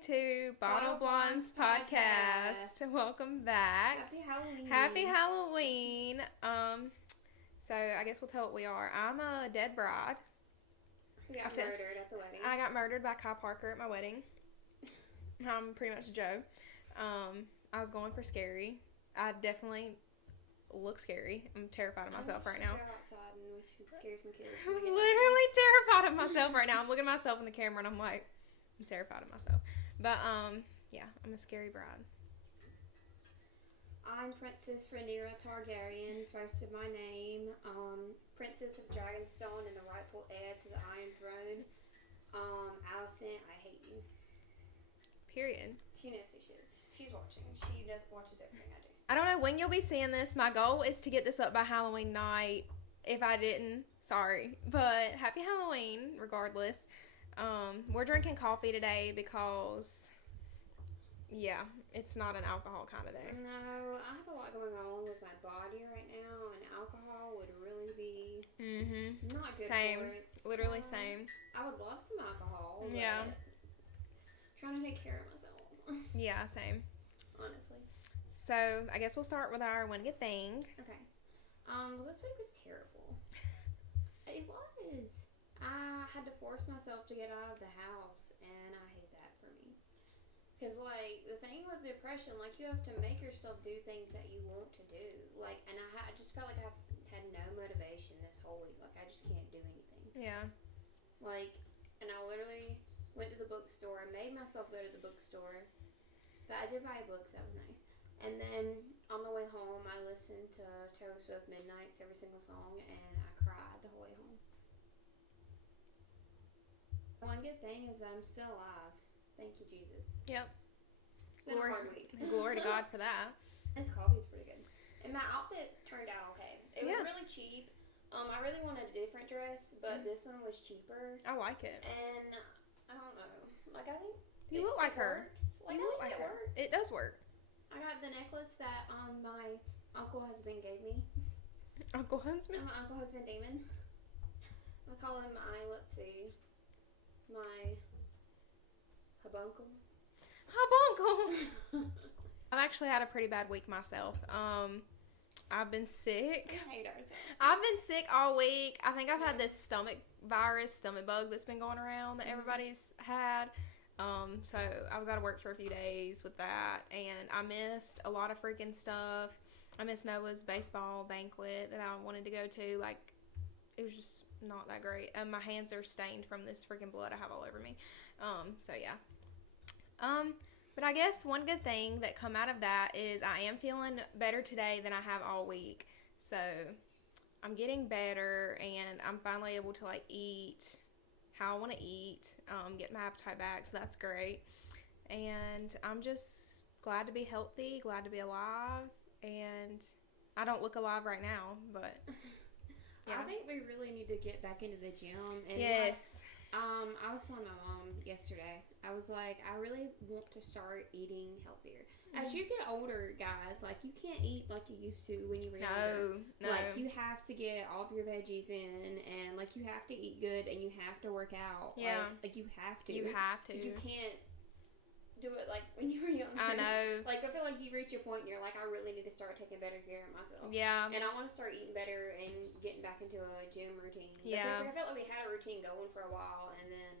to Bottle Blondes Podcast. Welcome back. Happy Halloween. Happy Halloween. So I guess we'll tell what we are. I'm a dead bride. We got murdered at the wedding. I got murdered by Kyle Parker at my wedding. I'm pretty much Joe. I was going for scary. I definitely look scary. I'm terrified of myself right now. Go outside and we should scare some kids. I'm literally terrified of myself right now. I'm looking at myself in the camera and I'm like, I'm terrified of myself. But, yeah, I'm a scary bride. I'm Princess Rhaenyra Targaryen, first of my name. Princess of Dragonstone and the rightful heir to the Iron Throne. Alicent, I hate you. Period. She knows who she is. She's watching. She watches everything I do. I don't know when you'll be seeing this. My goal is to get this up by Halloween night. If I didn't, sorry. But happy Halloween, regardless. We're drinking coffee today because, yeah, it's not an alcohol kind of day. No, I have a lot going on with my body right now, and alcohol would really be not good same. for it. Literally So, same. I would love some alcohol, but Yeah. trying to take care of myself. Yeah, same. Honestly. So, I guess we'll start with our one good thing. Okay. This week was terrible. It was. I had to force myself to get out of the house, and I hate that for me. Because, like, the thing with depression, like, you have to make yourself do things that you want to do. Like, and I just felt like I've had no motivation this whole week. Like, I just can't do anything. Yeah. Like, and I literally went to the bookstore. I made myself go to the bookstore. But I did buy books. That was nice. And then, on the way home, I listened to Taylor Swift Midnights, every single song, and I cried the whole way home. One good thing is that I'm still alive. Thank you, Jesus. Yep. It's been a hard week. Glory to God for that. This coffee's pretty good. And my outfit turned out okay. It was really cheap. I really wanted a different dress, but this one was cheaper. I like it. And I don't know. Like, I think you look like her. Works. Like, you look like it her. works. It does work. I got the necklace that my uncle husband gave me. Uncle husband? My uncle husband Damon. I call him my hubuncle. Hubuncle. I've actually had a pretty bad week myself. I've been sick. We hate ourselves. I've been sick all week. I think I've had this stomach bug that's been going around that everybody's had. So I was out of work for a few days with that, and I missed a lot of freaking stuff. I missed Noah's baseball banquet that I wanted to go to. Like, it was just not that great. And my hands are stained from this freaking blood I have all over me. So yeah. But I guess one good thing that come out of that is I am feeling better today than I have all week. So I'm getting better, and I'm finally able to, like, eat how I want to eat, get my appetite back, so that's great. And I'm just glad to be healthy, glad to be alive, and I don't look alive right now, but yeah. I think we really need to get back into the gym. And yes. I was telling my mom yesterday, I was like, I really want to start eating healthier. As you get older, guys, like, you can't eat like you used to when you were younger. No. Like, you have to get all of your veggies in, and, like, you have to eat good, and you have to work out. Yeah. Like you have to. You have to. You can't do it, like, when you were younger. I know. Like, I feel like you reach a point and you're like, I really need to start taking better care of myself. Yeah. And I want to start eating better and getting back into a gym routine. Yeah. Because I felt like we had a routine going for a while, and then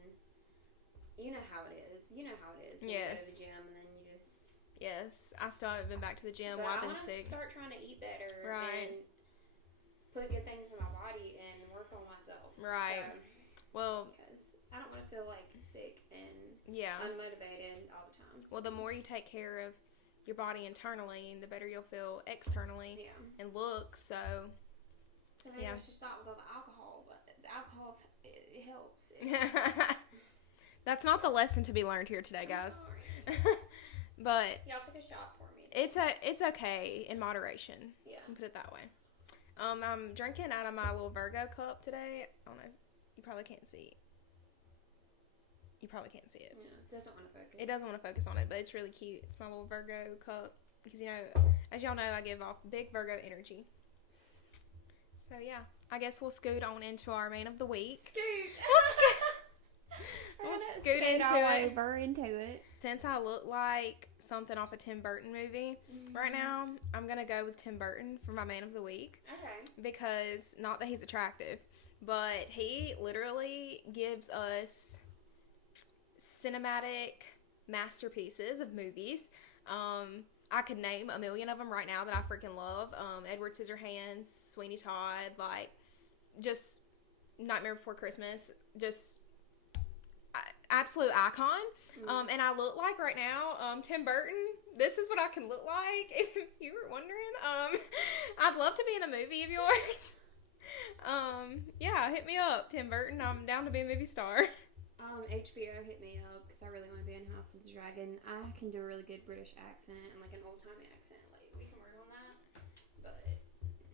you know how it is. You know how it is. When you go to the gym, and then you just... Yes. I still haven't been back to the gym but while I've been I sick. want to start trying to eat better. Right. And put good things in my body and work on myself. Right. So, well... because I don't want to feel, like, sick and unmotivated all the time. Well, the more you take care of your body internally, the better you'll feel externally and look, so maybe I should stop with all the alcohol, but the alcohol, it helps. That's not the lesson to be learned here today, guys. But y'all take a shot for me. It's okay in moderation. Yeah. I'll put it that way. I'm drinking out of my little Virgo cup today. I don't know. You probably can't see. You probably can't see it. Yeah, it doesn't want to focus. It doesn't want to focus on it, but it's really cute. It's my little Virgo cup because, you know, as y'all know, I give off big Virgo energy. So yeah, I guess we'll scoot on into our man of the week. Scoot. We'll gonna scoot skate into all it. over into it. Since I look like something off a Tim Burton movie right now, I'm going to go with Tim Burton for my man of the week. Okay. Because, not that he's attractive, but he literally gives us cinematic masterpieces of movies. I could name a million of them right now that I freaking love. Edward Scissorhands, Sweeney Todd, like, just Nightmare Before Christmas, just absolute icon. And I look like right now, Tim Burton, this is what I can look like, if you were wondering. I'd love to be in a movie of yours. Yeah, hit me up, Tim Burton. I'm down to be a movie star. HBO hit me up because I really want to be in House of the Dragon. I can do a really good British accent and like an old-timey accent. Like, we can work on that. But,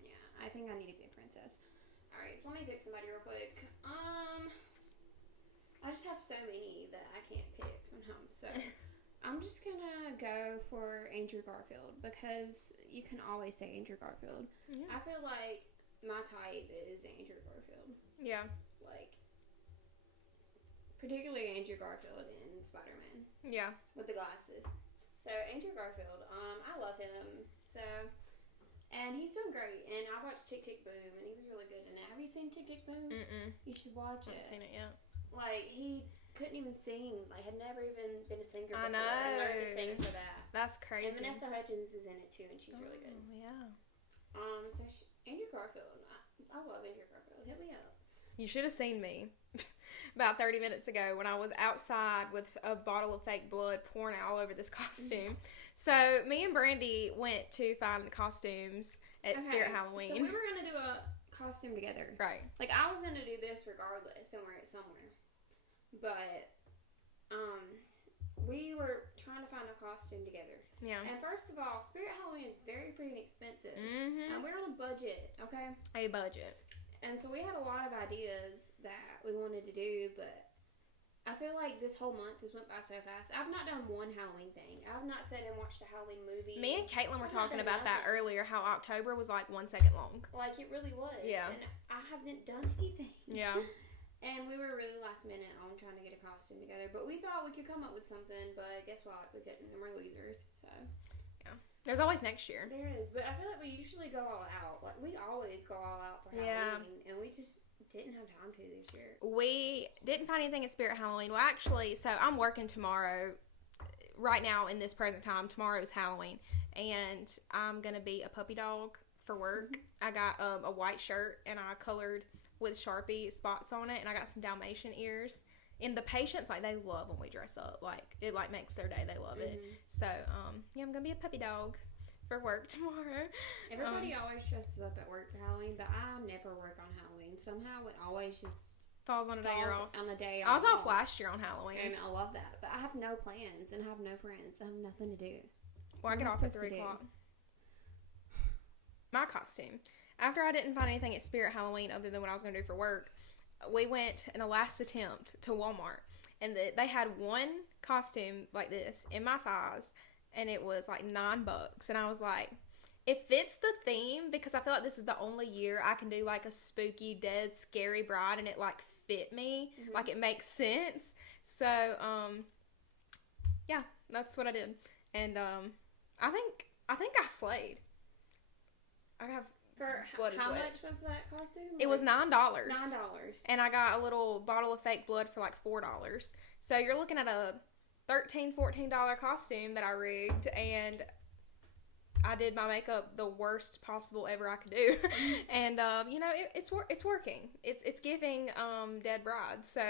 yeah, I think I need to be a princess. Alright, so let me pick somebody real quick. I just have so many that I can't pick sometimes. So, I'm just gonna go for Andrew Garfield because you can always say Andrew Garfield. Yeah. I feel like my type is Andrew Garfield. Yeah. Like, particularly Andrew Garfield in Spider-Man. Yeah. With the glasses. So, Andrew Garfield, I love him. So, and he's doing great. And I watched Tick, Tick, Boom, and he was really good in it. Have you seen Tick, Tick, Boom? Mm-mm. You should watch it. I haven't seen it yet. Like, he couldn't even sing. Like, had never even been a singer before. I know. And learned to sing for that. That's crazy. And Vanessa Hudgens is in it, too, and she's really good. Yeah. So, Andrew Garfield. I love Andrew Garfield. Hit me up. You should have seen me about 30 minutes ago when I was outside with a bottle of fake blood pouring all over this costume. So me and Brandy went to find costumes at Spirit Halloween. So we were going to do a costume together. Right. Like, I was going to do this regardless and wear it somewhere. But, we were trying to find a costume together. Yeah. And first of all, Spirit Halloween is very freaking expensive. Mm-hmm. And we're on a budget, okay? A budget. And so we had a lot of ideas that we wanted to do, but I feel like this whole month has went by so fast. I've not done one Halloween thing. I've not sat and watched a Halloween movie. Me and Caitlin were talking about that nothing. earlier, how October was like 1 second long. Like, it really was. Yeah. And I haven't done anything. Yeah. And we were really last minute on trying to get a costume together. But we thought we could come up with something, but guess what? We couldn't, and we're losers, so. Yeah. There's always next year. There is, but I feel like we usually go all out. Like, we always go all out for Halloween, and we just didn't have time to this year. We didn't find anything at Spirit Halloween. Well, actually, so I'm working tomorrow. Right now, in this present time, tomorrow is Halloween, and I'm going to be a puppy dog for work. Mm-hmm. I got a white shirt, and I colored with Sharpie spots on it, and I got some Dalmatian ears. And the patients, like, they love when we dress up. Like, it, like, makes their day. They love it. So, yeah, I'm going to be a puppy dog for work tomorrow. Everybody always dresses up at work for Halloween, but I never work on Halloween. Somehow it always just falls on a day you're off. On a day I was off last year on Halloween. And I love that. But I have no plans and have no friends. I have nothing to do. Well, I get off at 3 o'clock. My costume. After I didn't find anything at Spirit Halloween other than what I was going to do for work, we went in a last attempt to Walmart, and they had one costume like this in my size, and it was like $9, and I was like, it fits the theme, because I feel like this is the only year I can do like a spooky, dead, scary bride, and it like fit me, like it makes sense. So, yeah, that's what I did, and I think I slayed. I have. How much was that costume? It was $9. $9. And I got a little bottle of fake blood for like $4. So you're looking at a $13, $14 costume that I rigged, and I did my makeup the worst possible ever I could do. And you know, it's working. It's giving Dead Bride. So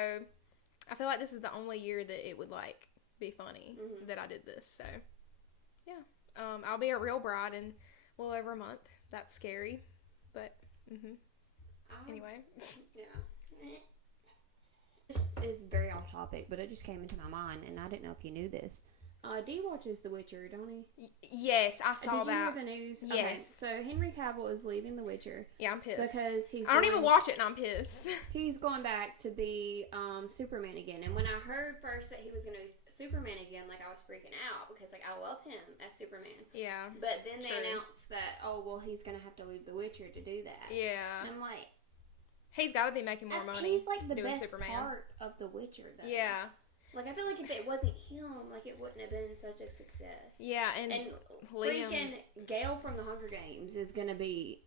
I feel like this is the only year that it would like be funny that I did this. So yeah, I'll be a real bride in a little over a month. That's scary, but anyway. Yeah. This is very off topic, but it just came into my mind, and I didn't know if you knew this. D watches The Witcher, don't he? Yes, I saw that. Did you hear the news? Yes. Okay, so Henry Cavill is leaving The Witcher. Yeah, I'm pissed. Because I don't even watch it, and I'm pissed. He's going back to be Superman again. And when I heard first that he was going to be Superman again, like, I was freaking out, because, like, I love him as Superman. Yeah. But then they announced that, oh, well, he's going to have to leave The Witcher to do that. Yeah. And I'm like, He's got to be making more money. He's like the doing best Superman. part of The Witcher, though. Yeah. Like, I feel like if it wasn't him, like, it wouldn't have been such a success. Yeah, and Liam, freaking Gale from the Hunger Games is gonna be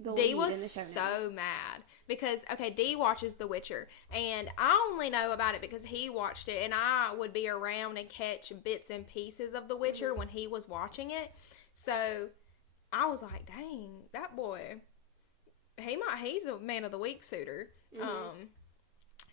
the Dee lead was in the show so mad because, okay, Dee watches The Witcher, and I only know about it because he watched it, and I would be around and catch bits and pieces of The Witcher when he was watching it. So I was like, dang, that boy, he's a man of the week suitor.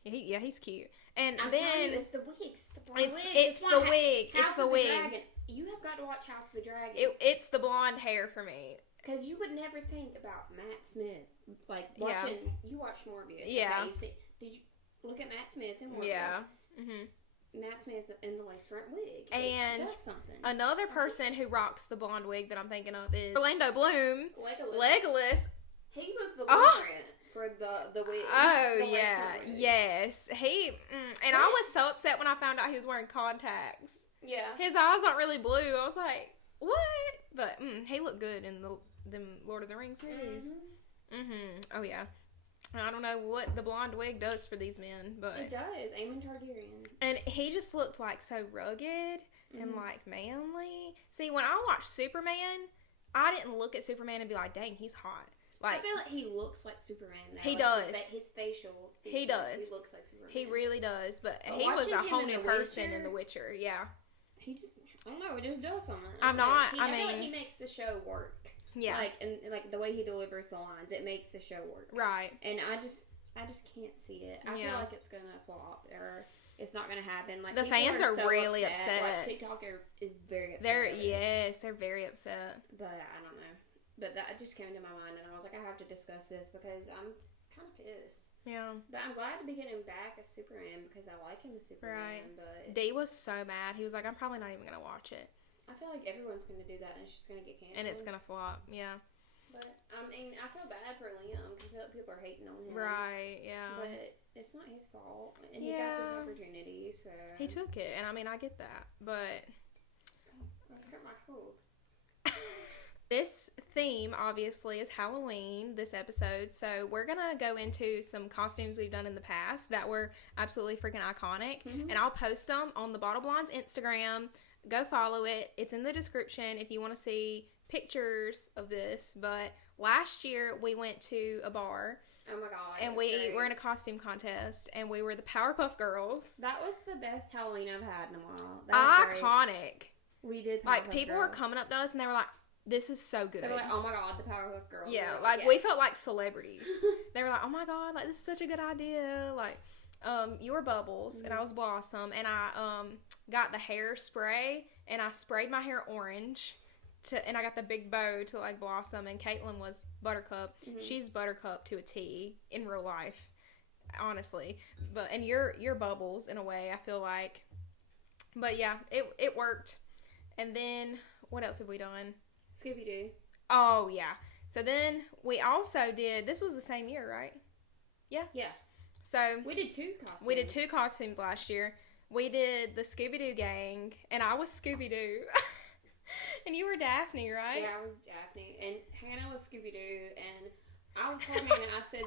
He's cute. And I'm then telling you, it's the wig. It's the blonde wig. it's the wig. House It's the of wig. Dragon. You have got to watch House of the Dragon. It's the blonde hair for me. Because you would never think about Matt Smith. Like, watching... Yeah. You watched Morbius. Yeah. Okay, did you look at Matt Smith in Morbius? Yeah. Mm-hmm. Matt Smith in the lace front wig. And it does something. Another person who rocks the blonde wig that I'm thinking of is Orlando Bloom. Legolas. He was the blueprint for the wig. Oh, the yeah. wig. Yes. And I was so upset when I found out he was wearing contacts. Yeah. His eyes aren't really blue. I was like, what? But he looked good in them Lord of the Rings movies. Oh, yeah. I don't know what the blonde wig does for these men, but... It does. Aemon Targaryen. And he just looked, like, so rugged and, like, manly. See, when I watched Superman, I didn't look at Superman and be like, dang, he's hot. Like, I feel like he looks like Superman, though. He like, does. His facial features, he does. He looks like Superman. He really does. But he was a whole new person in The Witcher. Yeah. He just... I don't know. It just does something. I feel like he makes the show work. Yeah. Like the way he delivers the lines, it makes the show work. Right. And I just can't see it. I feel like it's gonna flop or it's not gonna happen. Like the fans are so really upset. Like TikTok is very upset. They're very upset. But I don't know. But that just came to my mind, and I was like, I have to discuss this because I'm kind of pissed. Yeah. But I'm glad to be getting back as Superman because I like him as Superman. Right. But Dee was so mad. He was like, I'm probably not even gonna watch it. I feel like everyone's going to do that and it's just going to get canceled. And it's going to flop, yeah. But, I mean, I feel bad for Liam because I feel like people are hating on him. Right, yeah. But it's not his fault. And he got this opportunity, so... He took it, and I mean, I get that, but... I hurt my toe. This theme, obviously, is Halloween, this episode, so we're going to go into some costumes we've done in the past that were absolutely freaking iconic, and I'll post them on the Bottle Blondes Instagram. Go follow it. It's in the description if you want to see pictures of this. But last year we went to a bar. Oh my god! And we were in a costume contest, and we were the Powerpuff Girls. That was the best Halloween I've had in a while. That was iconic. Great. We did. Like people were coming up to us, and they were like, "This is so good." They were like, "Oh my god, the Powerpuff Girls." Yeah, like we felt like celebrities. They were like, "Oh my god, like this is such a good idea." Like. You were Bubbles, and I was Blossom, and I got the hairspray, and I sprayed my hair orange, and I got the big bow to like Blossom, and Caitlin was Buttercup. She's Buttercup to a T in real life, honestly. And you're Bubbles in a way, I feel like. But yeah, it worked. And then what else have we done? Scooby Doo. Oh yeah. So then we also did. This was the same year, right? Yeah. Yeah. So we did two costumes. We did two costumes last year. We did the Scooby-Doo gang, and I was Scooby-Doo. And you were Daphne, right? Yeah, I was Daphne. And Hannah was Scooby-Doo, and I told Hannah, I said,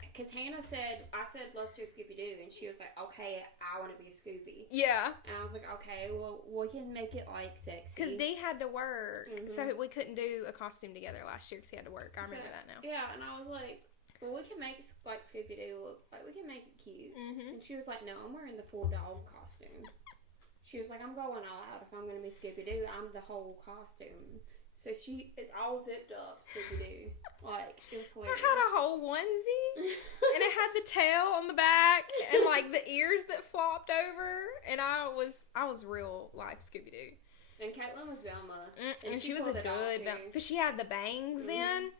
because Hannah said, I said, let's do Scooby-Doo, and she was like, okay, I want to be Scooby. Yeah. And I was like, okay, well, we can make it, like, sexy. Because Dee had to work, so we couldn't do a costume together last year because he had to work. I remember that now. Yeah, and I was like, well, we can make, like, Scooby-Doo look, like, we can make it cute. And she was like, no, I'm wearing the full dog costume. She was like, I'm going all out. If I'm going to be Scooby-Doo, I'm the whole costume. So it's all zipped up, Scooby-Doo. Like, it was hilarious. I had a whole onesie, and it had the tail on the back, and, like, the ears that flopped over, and I was real life Scooby-Doo. And Caitlin was Velma. And she was a good, because she had the bangs then.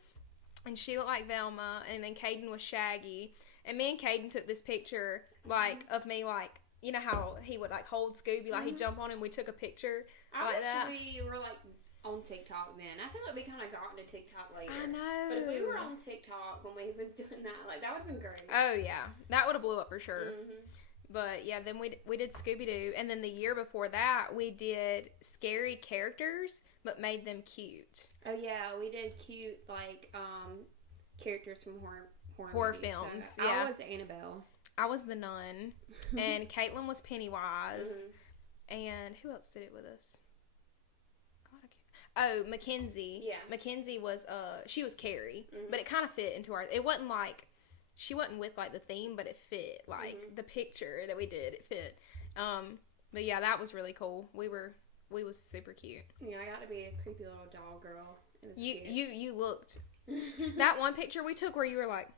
And she looked like Velma, and then Caden was Shaggy. And me and Caden took this picture, like, of me, like, you know how he would, like, hold Scooby, like, he'd jump on him, we took a picture like that. We were, like, on TikTok then. I feel like we kind of got into TikTok later. I know. But if we were on TikTok when we was doing that, like, that would have been great. Oh, yeah. That would have blew up for sure. But, yeah, then we did Scooby-Doo. And then the year before that, we did scary characters, but made them cute. Oh, yeah. We did cute, like, characters from horror movies, films. So Yeah. I was Annabelle. I was the nun, and Caitlin was Pennywise, and who else did it with us? God, I can't. Oh, Mackenzie. Yeah. Mackenzie was she was Carrie, but it kind of fit into our. It wasn't like she wasn't with like the theme, but it fit like the picture that we did. It fit. But yeah, that was really cool. We was super cute. You know, I got to be a creepy little doll girl. It was cute. You looked that one picture we took where you were like.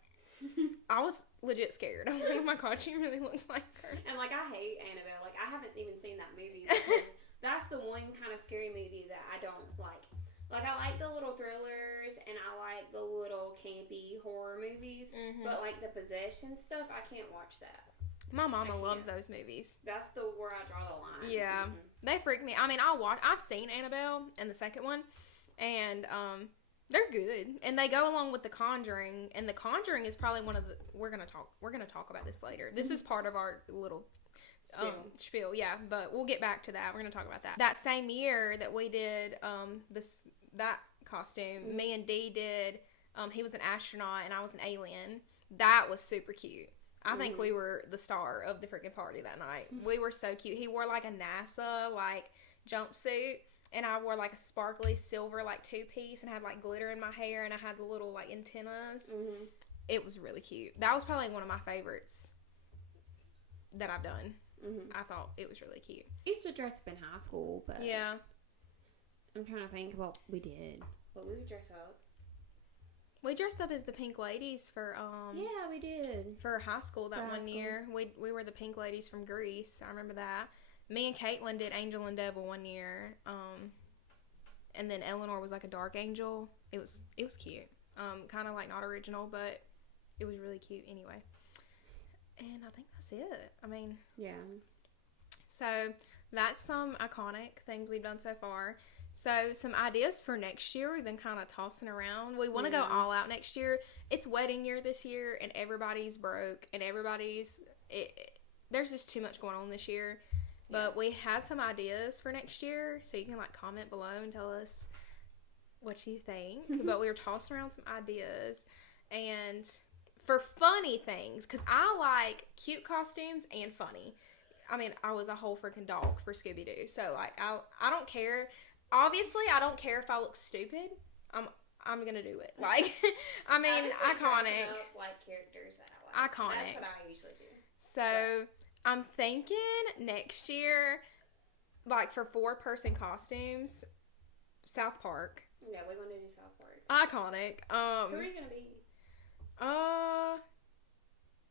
I was legit scared. I was like, oh my god, she really looks like her. And, like, I hate Annabelle. Like, I haven't even seen that movie because that's the one kind of scary movie that I don't like. Like, I like the little thrillers and I like the little campy horror movies, but, like, the possession stuff, I can't watch that. My mama loves those movies. That's where I draw the line. Yeah. They freak me. I mean, I've seen Annabelle and the second one, and, they're good, and they go along with The Conjuring, and The Conjuring is probably one of the. We're gonna talk about this later. This is part of our little spiel, yeah. But we'll get back to that. We're gonna talk about that. That same year that we did that costume, me and Dee did. He was an astronaut and I was an alien. That was super cute. I think we were the star of the freaking party that night. We were so cute. He wore like a NASA like jumpsuit. And I wore, like, a sparkly silver, like, two-piece and had, like, glitter in my hair. And I had the little, like, antennas. It was really cute. That was probably one of my favorites that I've done. I thought it was really cute. I used to dress up in high school, but... Yeah. I'm trying to think what we did. What we would dress up. We dressed up as the Pink Ladies for, Yeah, we did. For high school that one year. We were the Pink Ladies from Greece. I remember that. Me and Caitlin did Angel and Devil one year, and then Eleanor was like a dark angel. It was cute, kind of like not original, but it was really cute anyway. And I think that's it. I mean, yeah. So that's some iconic things we've done so far. So some ideas for next year we've been kind of tossing around. We want to go all out next year. It's wedding year this year, and everybody's broke, and there's just too much going on this year. But we had some ideas for next year, so you can, like, comment below and tell us what you think. But we were tossing around some ideas. And for funny things, because I like cute costumes and funny. I mean, I was a whole freaking dog for Scooby-Doo. So, like, I don't care. Obviously, I don't care if I look stupid. I'm going to do it. Like, I mean, iconic. Up, like, characters that I like. Iconic. That's what I usually do. So... I'm thinking next year, like, for 4-person costumes, South Park. Yeah, we want to do South Park. Iconic. Who are you going to be?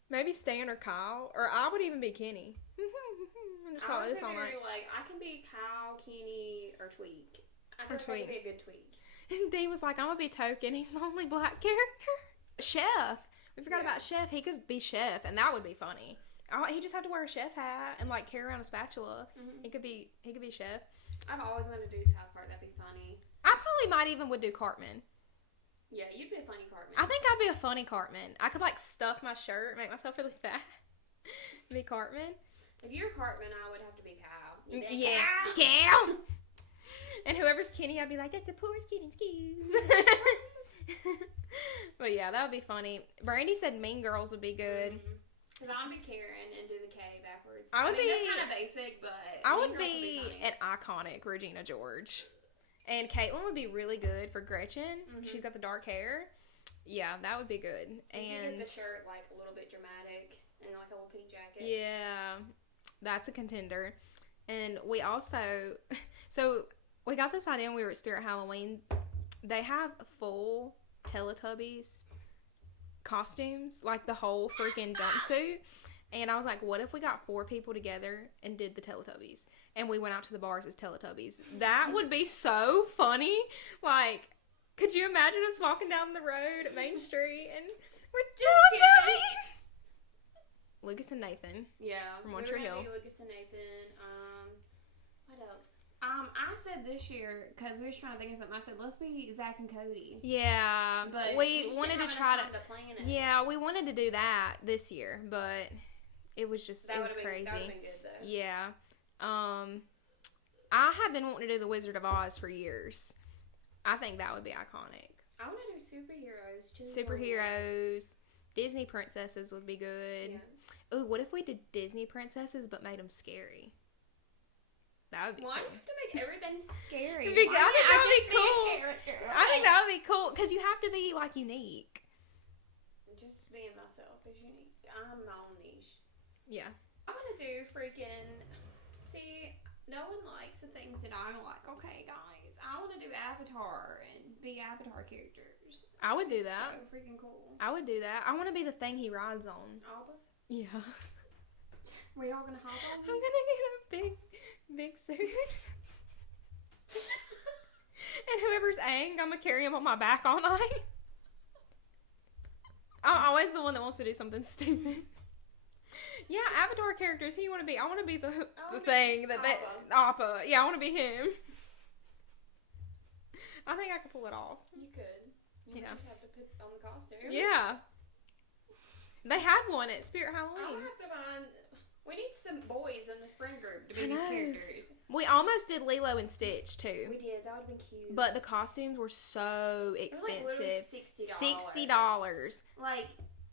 Maybe Stan or Kyle. Or I would even be Kenny. I'm just talking this all night. Like, I can be Kyle, Kenny, or Tweak. I feel like I could be a good Tweak. And Dee was like, I'm going to be Token. He's the only black character. Chef. We forgot about Chef. He could be Chef, and that would be funny. He just had to wear a chef hat and, like, carry around a spatula. He could be Chef. I've always wanted to do South Park. That'd be funny. I probably might even would do Cartman. Yeah, you'd be a funny Cartman. I think I'd be a funny Cartman. I could, like, stuff my shirt, make myself really fat. Be Cartman. If you're Cartman, I would have to be Kyle. Yeah. Cow! And whoever's Kenny, I'd be like, that's the poorest kid in school. But yeah, that would be funny. Brandy said Mean Girls would be good. Because I would be Karen and do the K backwards. I mean, that's kind of basic, but I would be an iconic Regina George. And Caitlin would be really good for Gretchen. She's got the dark hair. Yeah, that would be good. And you get the shirt, like, a little bit dramatic and, like, a little pink jacket. Yeah, that's a contender. And we also... So, we got this idea when we were at Spirit Halloween. They have full Teletubbies costumes, like the whole freaking jumpsuit. And I was like, what if we got 4 people together and did the Teletubbies? And we went out to the bars as Teletubbies. That would be so funny. Like, could you imagine us walking down the road at Main Street and we're Teletubbies? Lucas and Nathan. Yeah. From One Tree Hill. Lucas and Nathan. What else? I said this year, because we were trying to think of something, I said, let's be Zach and Cody. Yeah. But we wanted to try to plan it. Yeah, we wanted to do that this year, but it was just, it was crazy. That would have been good, though. Yeah. I have been wanting to do the Wizard of Oz for years. I think that would be iconic. I want to do superheroes, too. Superheroes. Disney princesses would be good. Yeah. Ooh, what if we did Disney princesses but made them scary? That would be Why do cool. you have to make everything scary? I think that would be cool. Character? I think that would be cool because you have to be like unique. Just being myself is unique. I'm my own niche. Yeah. I want to do freaking. See, no one likes the things that I like. Okay, guys, I want to do Avatar and be Avatar characters. I would do that. So freaking cool. I would do that. I want to be the thing he rides on. Alba, Yeah. we all gonna hop on? I'm gonna get a big suit. And whoever's Aang, I'm gonna carry him on my back all night. I'm always the one that wants to do something stupid. Yeah, Avatar characters. Who you want to be? I want to be the thing that Appa. Yeah, I want to be him. I think I could pull it off. You could. You just have to put on the costume. Yeah. They had one at Spirit Halloween. I'll have to find. We need some boys in this friend group to be these characters. We almost did Lilo and Stitch too. We did. That would have been cute. But the costumes were so expensive. It was like literally $60. Like,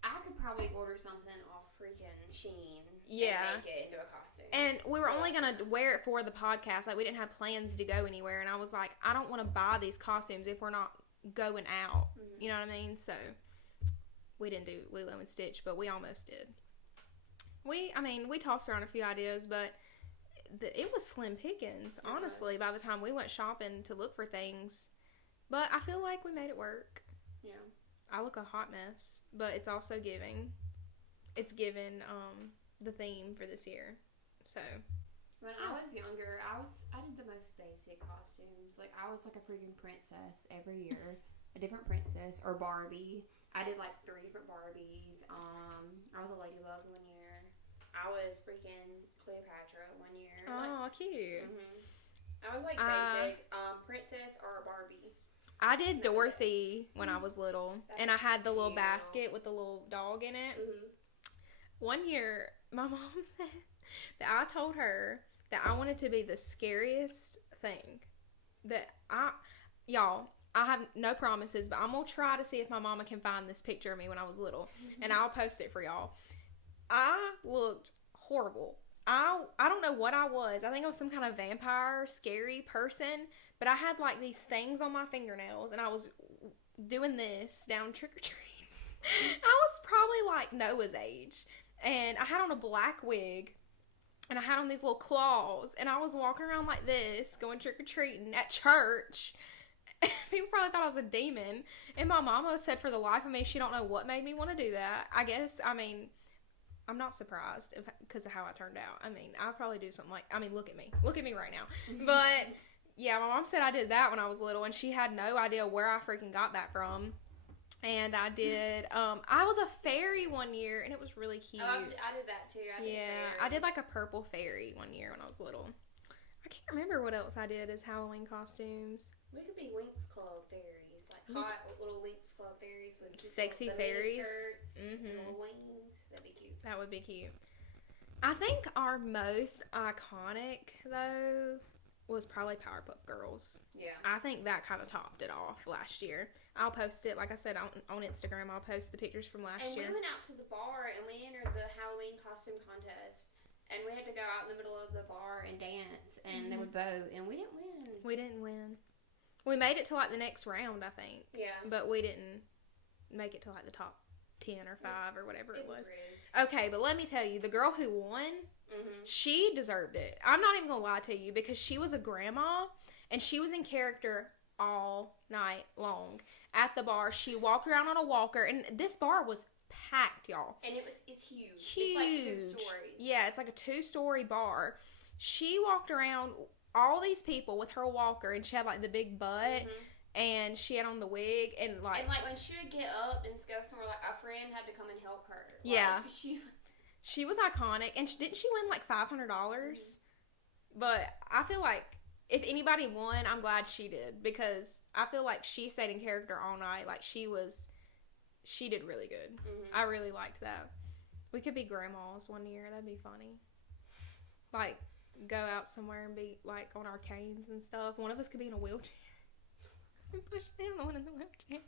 I could probably order something off freaking Shein. Yeah. And make it into a costume. And we were only going to wear it for the podcast. Like, we didn't have plans to go anywhere. And I was like, I don't want to buy these costumes if we're not going out. Mm-hmm. You know what I mean? So, we didn't do Lilo and Stitch, but we almost did. We tossed around a few ideas, but it was slim pickings, honestly, by the time we went shopping to look for things. But I feel like we made it work. Yeah. I look a hot mess, but it's also giving. It's given the theme for this year. So when I was younger, I did the most basic costumes. Like, I was like a freaking princess every year, a different princess or Barbie. I did like 3 different Barbies. I was a ladybug one year. I was freaking Cleopatra one year. Oh, cute. I was like basic princess or Barbie. I did Dorothy when I was little, and I had the little basket with the little dog in it. Mm-hmm. One year, my mom said that I told her that I wanted to be the scariest thing. Y'all, I have no promises, but I'm going to try to see if my mama can find this picture of me when I was little, and I'll post it for y'all. I looked horrible. I don't know what I was. I think I was some kind of vampire, scary person, but I had like these things on my fingernails, and I was doing this down trick-or-treat. I was probably like Noah's age, and I had on a black wig, and I had on these little claws, and I was walking around like this, going trick-or-treating at church. People probably thought I was a demon, and my mama said for the life of me, she don't know what made me want to do that. I guess, I'm not surprised because of how I turned out. I'll probably do something like, look at me. Look at me right now. But, yeah, my mom said I did that when I was little, and she had no idea where I freaking got that from. And I did, I was a fairy one year, and it was really cute. Oh, I did that too. I did like a purple fairy one year when I was little. I can't remember what else I did as Halloween costumes. We could be Winx Club fairies, like hot little Winx Club fairies with sexy fairies. And little wings. That'd be cute. That would be cute. I think our most iconic though was probably Powerpuff Girls. Yeah. I think that kind of topped it off last year. I'll post it, like I said, on Instagram. I'll post the pictures from last year. And we went out to the bar and we entered the Halloween costume contest. And we had to go out in the middle of the bar and dance. And they would vote. And we didn't win. We didn't win. We made it to like the next round, I think. Yeah. But we didn't make it to like the top 10 or 5 or whatever it was. Rude. Okay, but let me tell you, the girl who won, she deserved it. I'm not even going to lie to you because she was a grandma and she was in character all night long at the bar. She walked around on a walker and this bar was packed, y'all. And it's huge. Huge. It's like 2 stories. Yeah, it's like a 2-story bar. She walked around all these people with her walker and she had like the big butt. And she had on the wig and like when she would get up and go somewhere, like a friend had to come and help her. Yeah, like, she was iconic, and didn't she win like $500? But I feel like if anybody won, I'm glad she did because I feel like she stayed in character all night. Like she did really good. I really liked that. We could be grandmas one year. That'd be funny. Like go out somewhere and be like on our canes and stuff. One of us could be in a wheelchair. Push the other one in the wheelchair.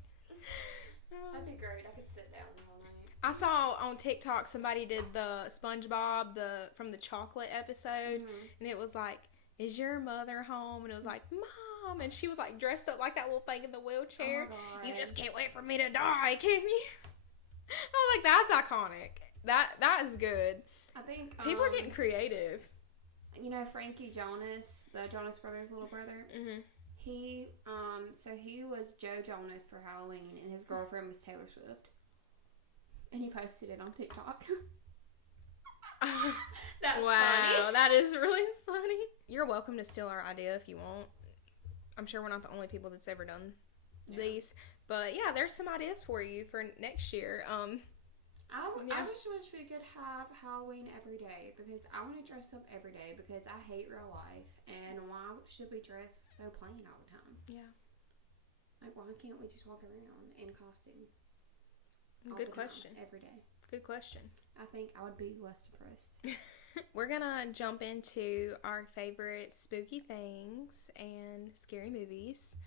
That'd be great. I could sit down all night. I saw on TikTok somebody did the SpongeBob from the chocolate episode, and it was like, "Is your mother home?" And it was like, "Mom," and she was like dressed up like that little thing in the wheelchair. Oh my God. You just can't wait for me to die, can you? I was like, that's iconic. That is good. I think People are getting creative. You know Frankie Jonas, the Jonas Brothers' little brother. Mm-hmm. He was Joe Jonas for Halloween, and his girlfriend was Taylor Swift. And he posted it on TikTok. That's wow, that is really funny. You're welcome to steal our idea if you want. I'm sure we're not the only people that's ever done these. But yeah, there's some ideas for you for next year. I just wish we could have Halloween every day, because I want to dress up every day, because I hate real life. And why should we dress so plain all the time? Yeah. Like, why can't we just walk around in costume? Good question. Every day. Good question. I think I would be less depressed. We're gonna jump into our favorite spooky things and scary movies.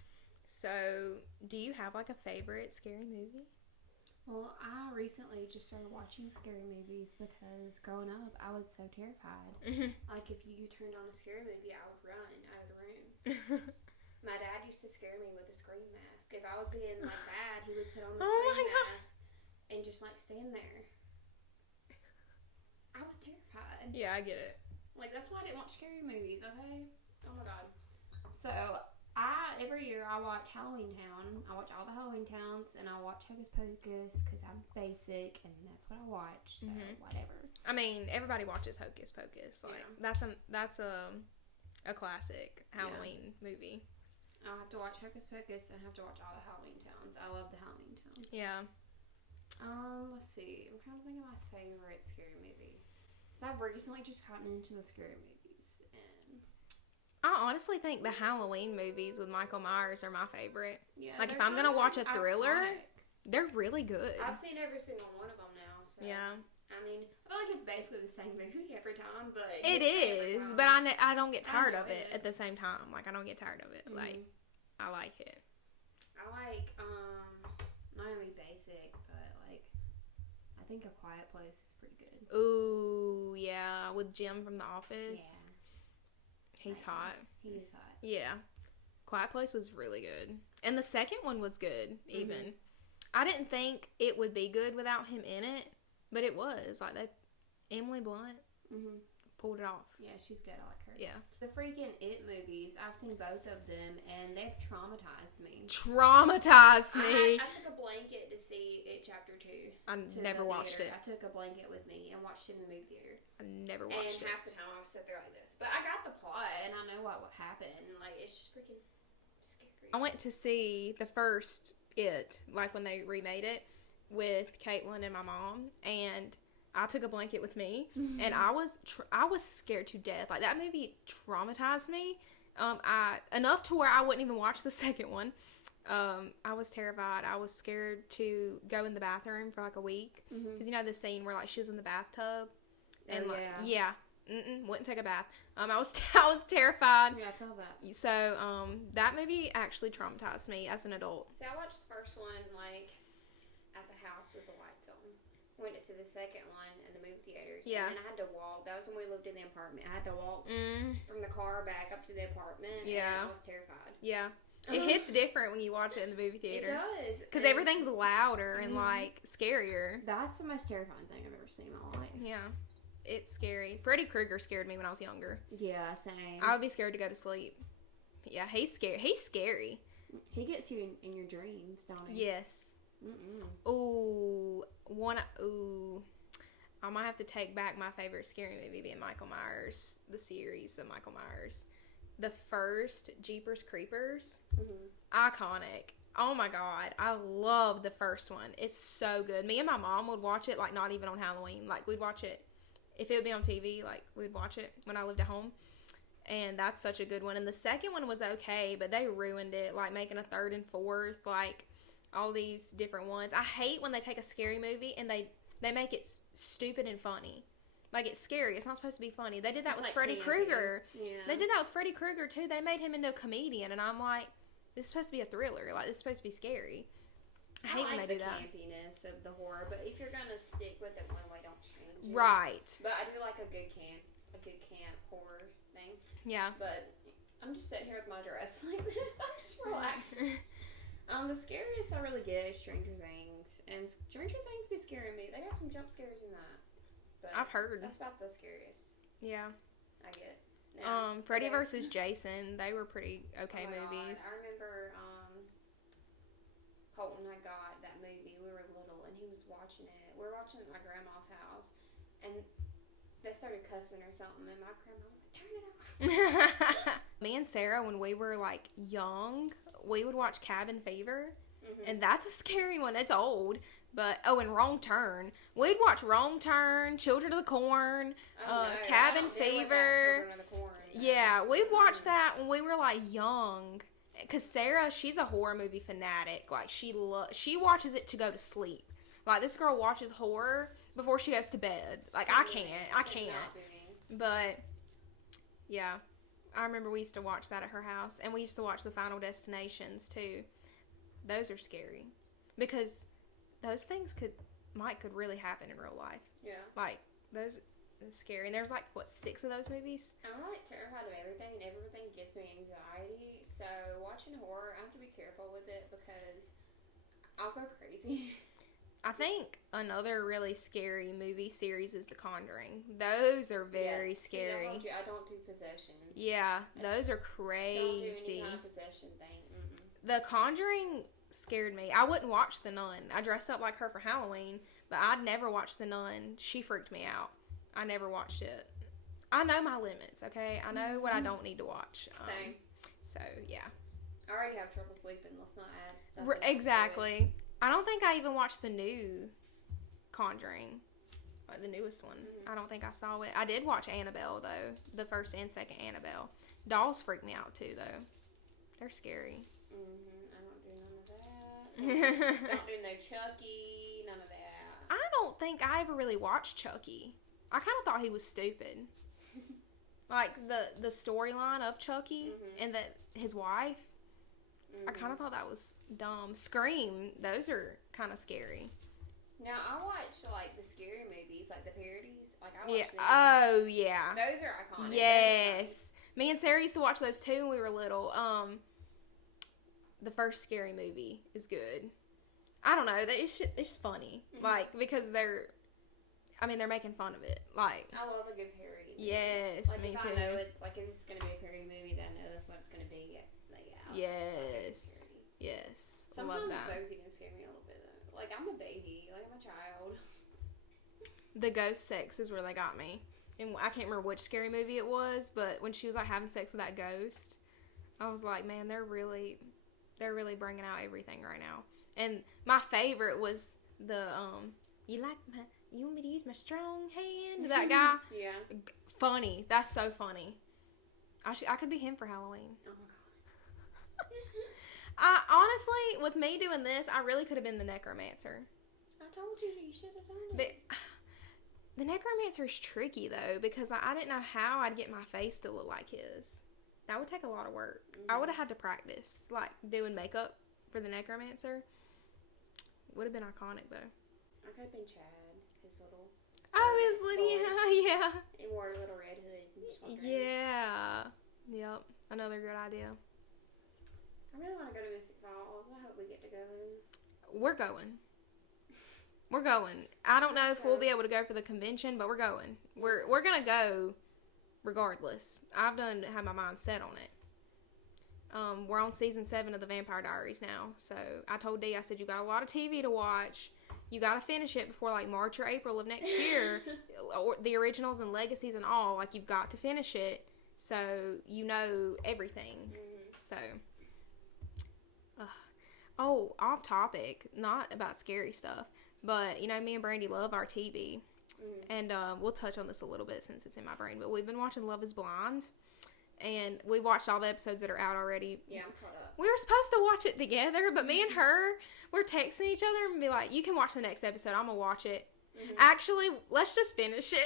So, do you have like a favorite scary movie? Well, I recently just started watching scary movies because growing up, I was so terrified. Mm-hmm. Like, if you turned on a scary movie, I would run out of the room. My dad used to scare me with a scream mask. If I was being like bad, he would put on the scream mask and just like stand there. I was terrified. Yeah, I get it. Like, that's why I didn't watch scary movies, okay? Oh my God. So, every year I watch Halloween Town. I watch all the Halloween Towns, and I watch Hocus Pocus because I'm basic, and that's what I watch. So whatever. I mean, everybody watches Hocus Pocus. Like that's a classic Halloween movie. I'll have to watch Hocus Pocus and I have to watch all the Halloween Towns. I love the Halloween Towns. Yeah. Let's see. I'm trying to think of my favorite scary movie. Because I've recently just gotten into the scary movies. And I honestly think the Halloween movies with Michael Myers are my favorite. yeah, Like, if I'm going to watch a thriller, they're really good. I've seen every single one of them now. So. Yeah. I mean, I feel like it's basically the same movie every time, but... It is, but I don't get tired of it at the same time. Like, I don't get tired of it. Mm-hmm. Like, I like it. I like, not only basic, but, like, I think A Quiet Place is pretty good. Ooh, yeah, with Jim from The Office. Yeah. He's hot. He is hot. Yeah. Quiet Place was really good. And the second one was good, even. I didn't think it would be good without him in it, but it was. Like, Emily Blunt pulled it off. Yeah, she's good. I like her. Yeah. The freaking It movies, I've seen both of them, and they've traumatized me. I took a blanket to see It Chapter 2. I never watched it. I took a blanket with me and watched it in the movie theater. I never watched it. And half the time I was sitting there like this. But I got the plot, and I know what happened. Like, it's just freaking scary. I went to see the first It, like when they remade it, with Caitlin and my mom, and I took a blanket with me, and I was scared to death. Like, that movie traumatized me, enough to where I wouldn't even watch the second one. I was terrified. I was scared to go in the bathroom for like a week, because you know the scene where like she was in the bathtub, and wouldn't take a bath. I was terrified. Yeah, I feel that. So that movie actually traumatized me as an adult. See, I watched the first one like at the house with the lights on. Went to see the second one in the movie theaters. Yeah. And then I had to walk. That was when we lived in the apartment. I had to walk from the car back up to the apartment. Yeah. And I was terrified. Yeah. It hits different when you watch it in the movie theater. It does. Because everything's louder and like scarier. That's the most terrifying thing I've ever seen in my life. Yeah. It's scary. Freddy Krueger scared me when I was younger. Yeah, same. I would be scared to go to sleep. Yeah, he's scary. He's scary. He gets you in your dreams, don't he? Yes. Ooh, I might have to take back my favorite scary movie being Michael Myers, the series of Michael Myers. The first Jeepers Creepers, iconic. Oh my God, I love the first one. It's so good. Me and my mom would watch it, like, not even on Halloween. Like, we'd watch it, if it would be on TV, like, we'd watch it when I lived at home. And that's such a good one. And the second one was okay, but they ruined it, like, making a third and fourth, like, all these different ones. I hate when they take a scary movie and they make it stupid and funny. Like, it's scary. It's not supposed to be funny. They did that with like Freddy Krueger. Yeah. They did that with Freddy Krueger, too. They made him into a comedian, and I'm like, this is supposed to be a thriller. Like, this is supposed to be scary. I hate when like they the do that. campiness of the horror, but if you're gonna stick with it one way, don't change it. Right. But I do like a good camp horror thing. Yeah. But I'm just sitting here with my dress like this. I'm just relaxing. The scariest I really get is Stranger Things, and Stranger Things be scaring me. They got some jump scares in that. But I've heard. that's about the scariest. Yeah. I get. Now, Freddy vs. Jason, they were pretty okay movies. God. I remember Colton had got that movie. We were little, and he was watching it. We were watching it at my grandma's house, and they started cussing or something, and my grandma was like, "Turn it off." Me and Sarah, when we were like young, we would watch Cabin Fever, Mm-hmm. and that's a scary one. It's old, but and Wrong Turn. We'd watch Wrong Turn, Children of the Corn, Cabin Fever. Yeah, we watched that when we were like young. Cause Sarah, she's a horror movie fanatic. Like she watches it to go to sleep. Like this girl watches horror before she goes to bed. Like I can't. But yeah, I remember we used to watch that at her house, and we used to watch the Final Destinations too. Those are scary because those things could really happen in real life. Yeah. Like those. It's scary. And there's like, what, 6 of those movies? I'm like terrified of everything, and everything gives me anxiety. So watching horror, I have to be careful with it because I'll go crazy. I think another really scary movie series is The Conjuring. Those are very scary. See, I don't do possession. Yeah, those are crazy. Don't do any kind of possession thing. Mm-mm. The Conjuring scared me. I wouldn't watch The Nun. I dressed up like her for Halloween, but I'd never watch The Nun. She freaked me out. I never watched it. I know my limits, okay? I know what I don't need to watch. Same. So, yeah. I already have trouble sleeping. Let's not add Exactly. I don't think I even watched the new Conjuring. The newest one. Mm-hmm. I don't think I saw it. I did watch Annabelle, though. The first and second Annabelle. Dolls freak me out, too, though. They're scary. Mm-hmm. I don't do none of that. Don't do no Chucky. None of that. I don't think I ever really watched Chucky. I kind of thought he was stupid. Like, the storyline of Chucky and his wife, I kind of thought that was dumb. Scream, those are kind of scary. Now, I watch, like, the scary movies, like the parodies. Like, I watch them. Oh, yeah. Those are iconic. Yes. Me and Sarah used to watch those, too, when we were little. The first Scary Movie is good. I don't know. It's just funny. Mm-hmm. Like, because they're making fun of it. Like, I love a good parody movie. Yes, like, me if too. I know it, like, if it's going to be a parody movie, then I know that's what it's going to be. Like, yes. Yes. Sometimes love that. those even scare me a little bit, though. Like, I'm a baby. Like, I'm a child. The ghost sex is where they got me. And I can't remember which scary movie it was, but when she was, like, having sex with that ghost, I was like, man, they're really bringing out everything right now. And my favorite was the, you want me to use my strong hand? That guy? Yeah. Funny. That's so funny. I could be him for Halloween. Oh my god. Honestly, with me doing this, I really could have been the necromancer. I told you should have done it. But the necromancer is tricky, though, because I didn't know how I'd get my face to look like his. That would take a lot of work. Mm-hmm. I would have had to practice, like, doing makeup for the necromancer. Would have been iconic, though. I could have been Chad, his little... Oh, his little... Yeah. He wore a little red hood. Yeah. Yep. Another good idea. I really want to go to Mystic Falls. I hope we get to go. We're going. We're going. I don't know if we'll be able to go for the convention, but we're going. We're going to go regardless. I've had my mind set on it. We're on season 7 of the Vampire Diaries now. So I told Dee, I said, you got a lot of TV to watch. You got to finish it before like March or April of next year. The originals and legacies and all. Like, you've got to finish it so you know everything. Mm-hmm. So, off topic. Not about scary stuff. But, you know, me and Brandy love our TV. Mm-hmm. And we'll touch on this a little bit since it's in my brain. But we've been watching Love is Blind. And we watched all the episodes that are out already. Yeah, I'm caught up. We were supposed to watch it together, but me and her, we're texting each other and be like, you can watch the next episode. I'm going to watch it. Mm-hmm. Actually, let's just finish it.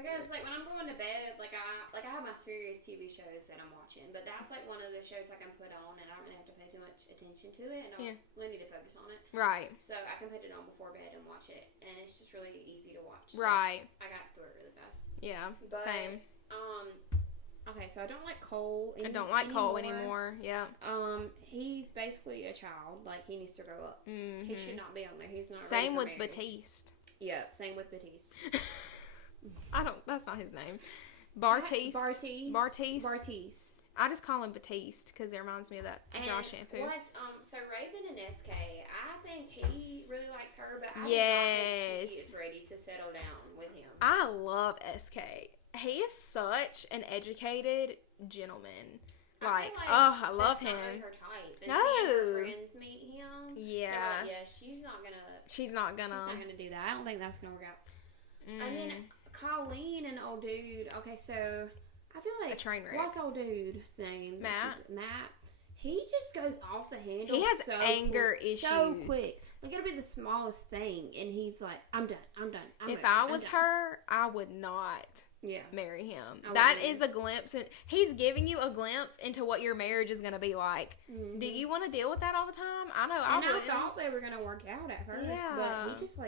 Because, like, when I'm going to bed, I have my serious TV shows that I'm watching. But that's, like, one of the shows I can put on and I don't really have to pay too much attention to it, and I need to focus on it. Right. So I can put it on before bed and watch it, and it's just really easy to watch. Right. So I got through it really fast. Yeah. But, same. Okay, so I don't like Cole I don't like Cole anymore. Yeah. He's basically a child. Like, he needs to grow up. Mm-hmm. He should not be on there. He's not. Same with marriage. Batiste. Yeah, same with Batiste. That's not his name. Bartiste. I just call him Batiste because it reminds me of that Josh shampoo. So Raven and SK, I think he really likes her, but I don't think she is ready to settle down with him. I love SK. He is such an educated gentleman. I love him. Not really her type. And no. Her friends meet him. Yeah. She's not gonna do that. I don't think that's gonna work out. And then Colleen and old dude. Okay, so I feel like a train wreck. What's old dude's name? Matt. He just goes off the handle. He has anger issues so quick. Like, it'll be the smallest thing, and he's like, "I'm done. If I was her, I would not. Marry him. That is a glimpse, and he's giving you a glimpse into what your marriage is going to be like. Mm-hmm. Do you want to deal with that all the time? I know. I thought they were going to work out at first, but he just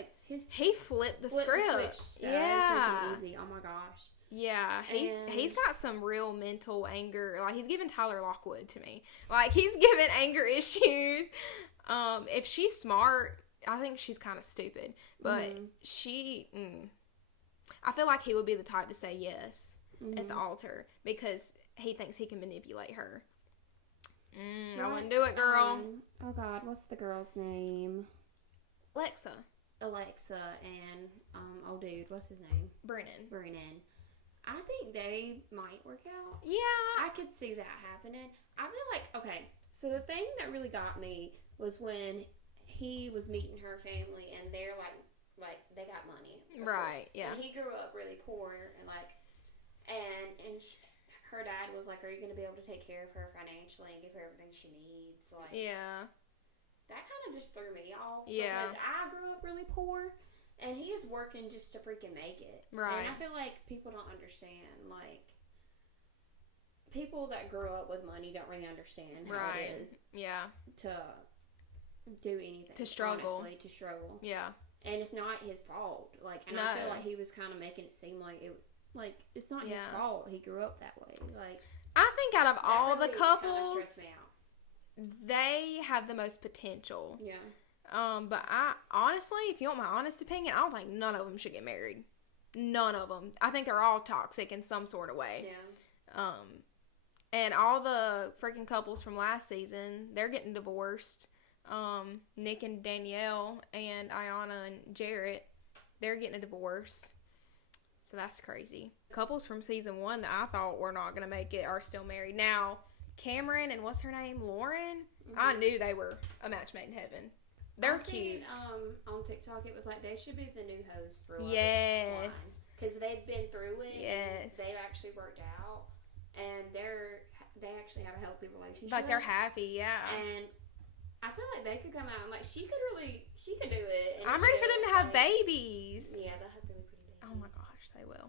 he flipped the script. So freaking easy. Oh my gosh. Yeah, he's got some real mental anger. Like, he's giving Tyler Lockwood to me. Like, he's giving anger issues. If she's smart, I think she's kind of stupid, but I feel like he would be the type to say yes at the altar because he thinks he can manipulate her. I wouldn't do it, girl. Oh, God. What's the girl's name? Alexa and old dude. What's his name? Brennan. I think they might work out. Yeah. I could see that happening. I feel like, okay, so the thing that really got me was when he was meeting her family and they're like they got money. Right, yeah. And he grew up really poor and her dad was like, are you going to be able to take care of her financially and give her everything she needs? Like, yeah. That kind of just threw me off. Yeah. Because I grew up really poor and he is working just to freaking make it. Right. And I feel like people don't understand, like, people that grew up with money don't really understand how it is. Yeah. To do anything. To struggle. Honestly, to struggle. Yeah. And it's not his fault. Like, and I feel like he was kind of making it seem like it was, like, it's not his fault. He grew up that way. Like, I think out of all the couples, they have the most potential. Yeah. But I, honestly, if you want my honest opinion, I don't think none of them should get married. None of them. I think they're all toxic in some sort of way. Yeah. And all the freaking couples from last season, they're getting divorced. Nick and Danielle and Ayanna and Jarrett, they're getting a divorce. So that's crazy. Couples from season 1 that I thought were not going to make it are still married. Now, Cameron and what's her name? Lauren? Mm-hmm. I knew they were a match made in heaven. They're cute. On TikTok, it was like they should be the new host for Love is Blind. Because they've been through it. Yes. And they've actually worked out. And they actually have a healthy relationship. Like, they're happy, yeah. And I feel like they could come out and, like, she could do it. I'm ready for them to have babies. Yeah, they'll have really pretty babies. Oh my gosh, they will.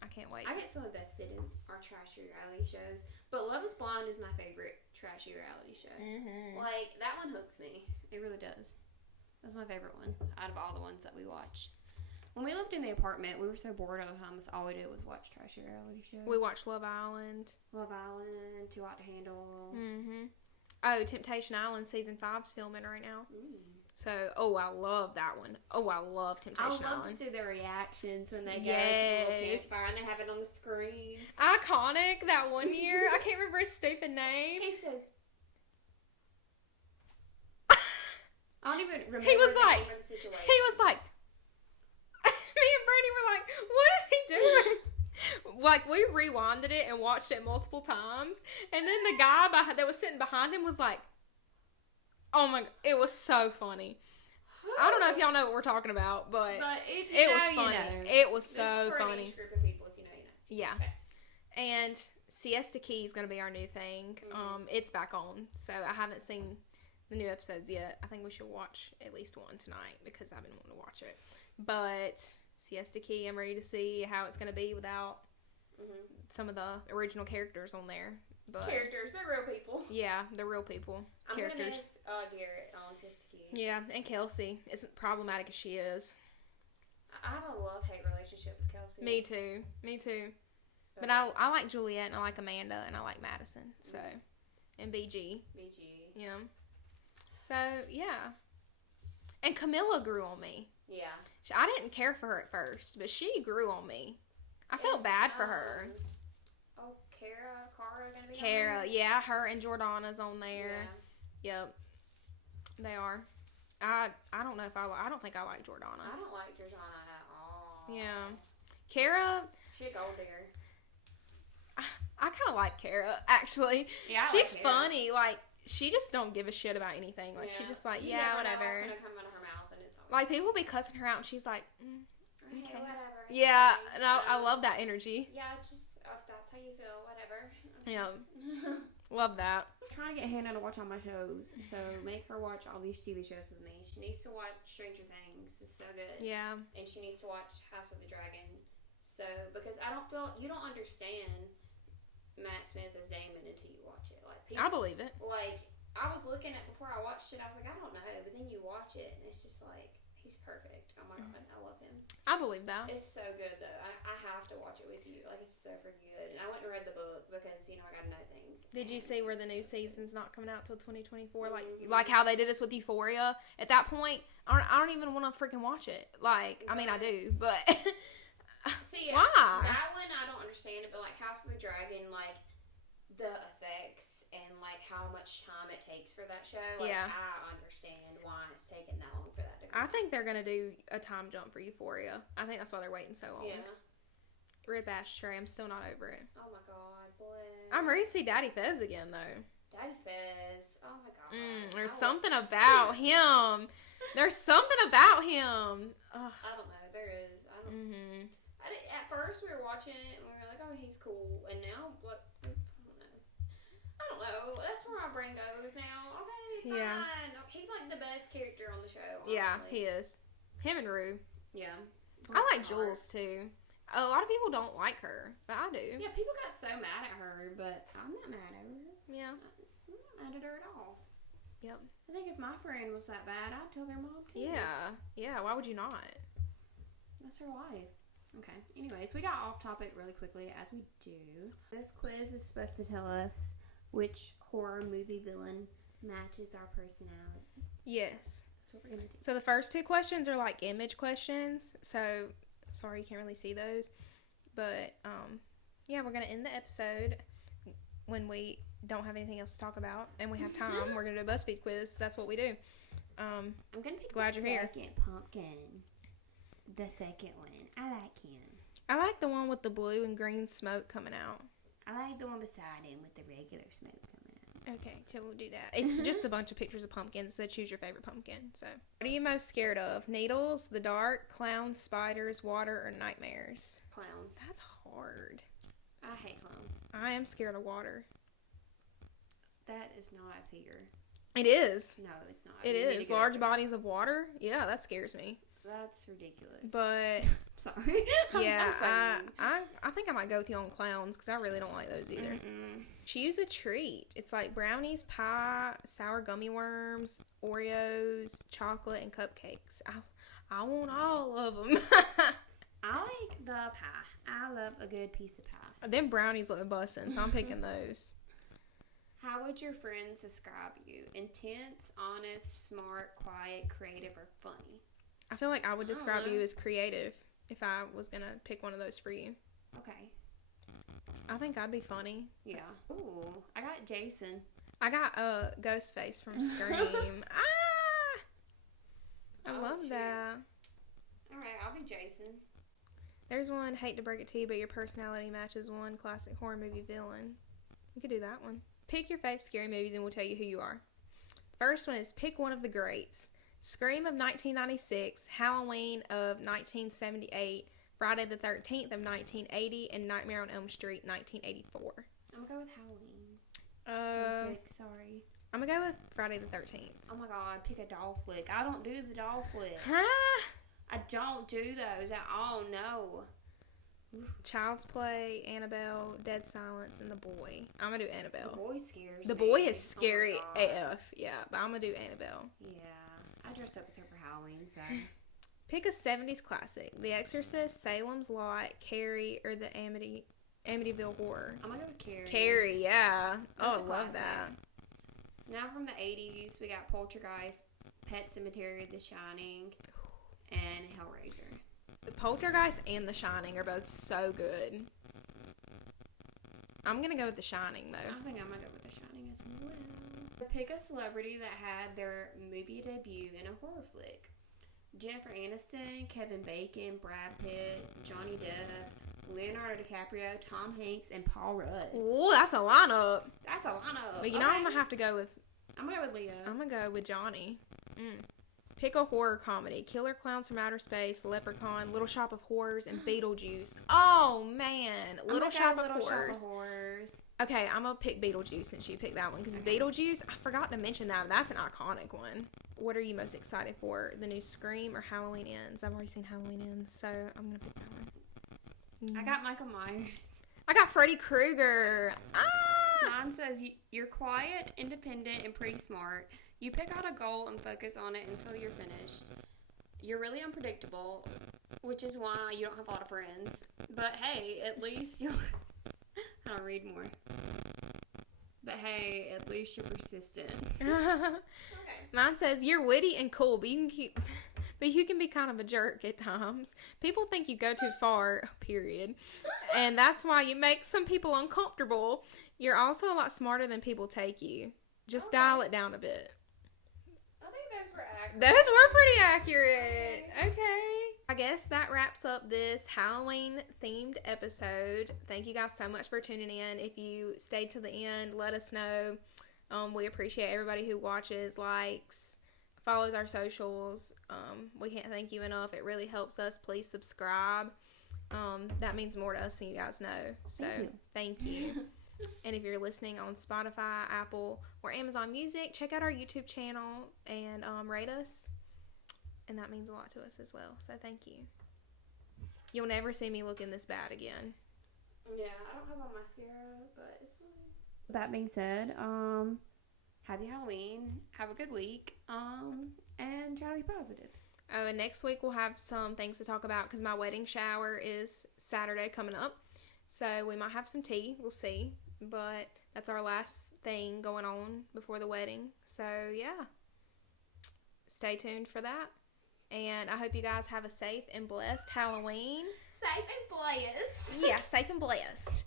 I can't wait. I get so invested in our trashy reality shows. But Love is Blind is my favorite trashy reality show. Mm-hmm. Like, that one hooks me. It really does. That's my favorite one out of all the ones that we watch. When we lived in the apartment, we were so bored all the time. That's all we did was watch trashy reality shows. We watched Love Island. Too Hot to Handle. Mm-hmm. Oh, Temptation Island season 5's filming right now. So, I love that one. I love Temptation Island. I love to see their reactions when they go to the little campfire and they have it on the screen. Iconic, that one year. I can't remember his stupid name. He said... I don't even remember the name of the situation. He was like... Me and Brady were like, what is he doing? Like, we rewinded it and watched it multiple times. And then the guy that was sitting behind him was like, oh my, it was so funny. I don't know if y'all know what we're talking about, but if you was funny. You know. It was so funny. Each group of people, if you know, you know. Yeah. Okay. And Siesta Key is going to be our new thing. Mm-hmm. It's back on, so I haven't seen the new episodes yet. I think we should watch at least one tonight because I've been wanting to watch it. But Siesta Key, I'm ready to see how it's going to be without some of the original characters on there. But characters, they're real people. yeah, they're real people. I'm Characters. gonna miss Garrett on Sister Key. Yeah, and Kelsey, as problematic as she is. I have a love-hate relationship with Kelsey. Me too. But I like Juliet, and I like Amanda, and I like Madison. So, and BG. Yeah. So, yeah. And Camilla grew on me. Yeah. I didn't care for her at first, but she grew on me. I felt bad for her. Oh, Cara gonna be Cara, on there? yeah, her and Jordana's on there. Yeah. Yep. They are. I don't know if I don't think I like Jordana. I don't like Jordana at all. Yeah. Cara, She a gold digger. I kind of like Cara, actually. Yeah, She's funny. Like, she just don't give a shit about anything. Like, she's just like, You yeah, never know whatever. what's gonna come out of her mouth, and it's always Like, people be cussing her out, and she's like, okay, okay. whatever. Yeah, and I love that energy. Yeah, just if that's how you feel, whatever. Yeah. Love that. I'm trying to get Hannah to watch all my shows, so make her watch all these TV shows with me. She needs to watch Stranger Things. It's so good. Yeah. And she needs to watch House of the Dragon. So, because I don't feel, you don't understand Matt Smith as Damon until you watch it. Like, people, I believe it. like, I was looking at, before I watched it, I was like, I don't know. But then you watch it, and it's just like, he's perfect. Oh my God, I love him. I believe that. It's so good, though. I have to watch it with you. Like, it's so freaking good. And I went and read the book because, you know, I got to know things. Did you see where the new season's not coming out till 2024? Mhm. Like how they did this with Euphoria? At that point, I don't even want to freaking watch it. Like, I mean, I do, but See, why? That one I don't understand it, but like House of the Dragon, like the effects and like how much time it takes for that show. Like, Yeah. I understand why it's taking that long for that to come I think they're gonna do a time jump for Euphoria. I think that's why they're waiting so long. Yeah. Rip Ashtray, I'm still not over it. Oh my God, bless. I'm ready to see Daddy Fez again though. Daddy Fez. Oh my God. There's something about him. There's something about him. Ugh. I don't know. There is. I don't. Mhm. At first, we were watching it and we were like, "Oh, he's cool," and now, like, I don't know. That's where my brain goes now. Okay, it's Yeah. fine. He's like the best character on the show. Honestly. Yeah, he is. Him and Rue. Yeah. I like Jules too. A lot of people don't like her, but I do. Yeah, people got so mad at her, but I'm not mad at her. Yeah. I'm not mad at her at all. Yep. I think if my friend was that bad, I'd tell their mom too. Yeah. Yeah. Why would you not? That's her life. Okay. Anyways, we got off topic really quickly, as we do. This quiz is supposed to tell us which horror movie villain matches our personality. Yes. That's what we're gonna do. So the first two questions are like image questions. So sorry you can't really see those, but yeah, we're gonna end the episode when we don't have anything else to talk about and we have time. We're gonna do a BuzzFeed quiz. That's what we do. I'm gonna pick Glad the you're here. second pumpkin. The second one. I like him. I like the one with the blue and green smoke coming out. I like the one beside him with the regular smoke coming out. Okay, so we'll do that. It's just a bunch of pictures of pumpkins, so choose your favorite pumpkin. So, what are you most scared of? Needles, the dark, clowns, spiders, water, or nightmares? Clowns. That's hard. I hate clowns. I am scared of water. That is not a fear. It is. No, it's not. It You need to is. get Large over that. bodies of water? Yeah, that scares me. That's ridiculous. But, sorry. yeah, I'm sorry. I think I might go with you on clowns, because I really don't like those either. Mm-mm. Choose a treat. It's like brownies, pie, sour gummy worms, Oreos, chocolate, and cupcakes. I want all of them. I like the pie. I love a good piece of pie. Them brownies look bussin', so I'm picking those. How would your friends describe you? Intense, honest, smart, quiet, creative, or funny? I feel like I would describe know. you as creative if I was going to pick one of those for you. Okay. I think I'd be funny. Yeah. Ooh, I got Jason. I got Ghostface from Scream. I Oh, love shoot. that. Alright, I'll be Jason. There's one, hate to break it to you, but your personality matches one classic horror movie villain. We could do that one. Pick your fave scary movies and we'll tell you who you are. First one is pick one of the greats. Scream of 1996, Halloween of 1978, Friday the 13th of 1980, and Nightmare on Elm Street 1984. I'm gonna go with Halloween. Music, sorry. I'm gonna go with Friday the 13th. Oh my god, pick a doll flick. I don't do the doll flicks. Huh? I don't do those at all, no. Child's Play, Annabelle, Dead Silence, and The Boy. I'm gonna do Annabelle. The Boy scares The me. Boy is scary Oh my God. AF. Yeah, but I'm gonna do Annabelle. Yeah. I dressed up as her for Halloween, so. Pick a 70s classic. The Exorcist, Salem's Lot, Carrie, or the Amityville Horror. I'm gonna go with Carrie. Carrie, yeah. That's Oh, a I love classic. that. Now from the 80s, we got Poltergeist, Pet Sematary, The Shining, and Hellraiser. The Poltergeist and The Shining are both so good. I'm gonna go with The Shining, though. I think I'm gonna go with The Shining as well. Pick a celebrity that had their movie debut in a horror flick. Jennifer Aniston, Kevin Bacon, Brad Pitt, Johnny Depp, Leonardo DiCaprio, Tom Hanks, and Paul Rudd. Ooh, that's a lineup. That's a lineup. But you know, I'm gonna have to go with. I'm gonna go with Leo. I'm gonna go with Johnny. Pick a horror comedy. Killer Clowns from Outer Space, Leprechaun, Little Shop of Horrors, and Beetlejuice. Oh, man. Little Shop of Horrors. Okay, I'm going to pick Beetlejuice since you picked that one. Because Beetlejuice, I forgot to mention that. That's an iconic one. What are you most excited for? The new Scream or Halloween Ends? I've already seen Halloween Ends, so I'm going to pick that one. I got Michael Myers. I got Freddy Krueger. Ah! Mine says, you're quiet, independent, and pretty smart. You pick out a goal and focus on it until you're finished. You're really unpredictable, which is why you don't have a lot of friends. But hey, at least you'll... I don't read more. But hey, at least you're persistent. Okay. Mine says, you're witty and cool, but you can be kind of a jerk at times. People think you go too far, period. And that's why you make some people uncomfortable. You're also a lot smarter than people take you. Just dial it down a bit. I think those were accurate. Those were pretty accurate. Okay. I guess that wraps up this Halloween themed episode. Thank you guys so much for tuning in. If you stayed to the end, let us know. We appreciate everybody who watches, likes, follows our socials. We can't thank you enough. It really helps us. Please subscribe. That means more to us than you guys know. So thank you. And if you're listening on Spotify, Apple, or Amazon Music, check out our YouTube channel and rate us. And that means a lot to us as well. So thank you. You'll never see me looking this bad again. Yeah, I don't have on mascara, but it's fine. That being said, happy Halloween. Have a good week. And try to be positive. Oh, and next week we'll have some things to talk about because my wedding shower is Saturday coming up. So we might have some tea. We'll see. But that's our last thing going on before the wedding. So, yeah. Stay tuned for that. And I hope you guys have a safe and blessed Halloween. Safe and blessed. Yeah, safe and blessed.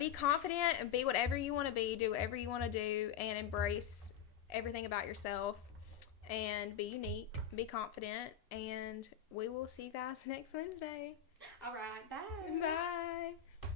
Be confident and be whatever you want to be. Do whatever you want to do. And embrace everything about yourself. And be unique. Be confident. And we will see you guys next Wednesday. All right.